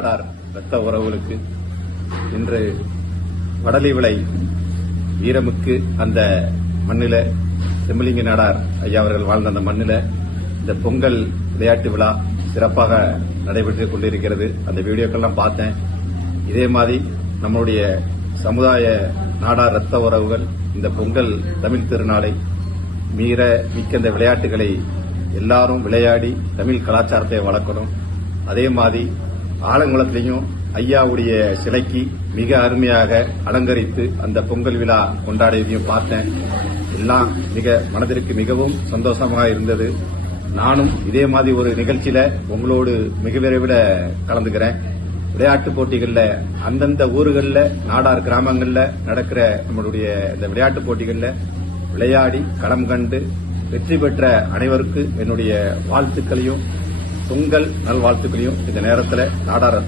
இரத்த உறவுகளுக்கு இன்று வடலிவிளை வீரமுக்கு அந்த மண்ணில செம்மலிங்க நாடார் ஐயா அவர்கள் வாழ்ந்த அந்த மண்ணில இந்த பொங்கல் விளையாட்டு விழா சிறப்பாக நடைபெற்றுக் கொண்டிருக்கிறது. அந்த வீடியோக்கெல்லாம் பார்த்தேன். இதே மாதிரி நம்முடைய சமுதாய நாடார் இரத்த உறவுகள் இந்த பொங்கல் தமிழ் திருநாளை மீற மிக்க இந்த விளையாட்டுகளை எல்லாரும் விளையாடி தமிழ் கலாச்சாரத்தை வளர்க்கணும். அதே மாதிரி ஆலங்குளத்திலையும் ஐயாவுடைய சிலைக்கு மிக அருமையாக அலங்கரித்து அந்த பொங்கல் விழா கொண்டாடியதையும் பார்த்தேன். எல்லாம் மனதிற்கு மிகவும் சந்தோஷமாக இருந்தது. நானும் இதே மாதிரி ஒரு நிகழ்ச்சியில உங்களோடு மிக விரைவில் கலந்துக்கிறேன். விளையாட்டு போட்டிகள்ல அந்தந்த ஊர்களில் நாடார் கிராமங்கள்ல நடக்கிற நம்மளுடைய இந்த விளையாட்டு போட்டிகள்ல விளையாடி களம் கண்டு வெற்றி பெற்ற அனைவருக்கு என்னுடைய வாழ்த்துக்களையும் பொங்கல் நல்வாழ்த்துக்களையும் இந்த நேரத்தில் நாடார்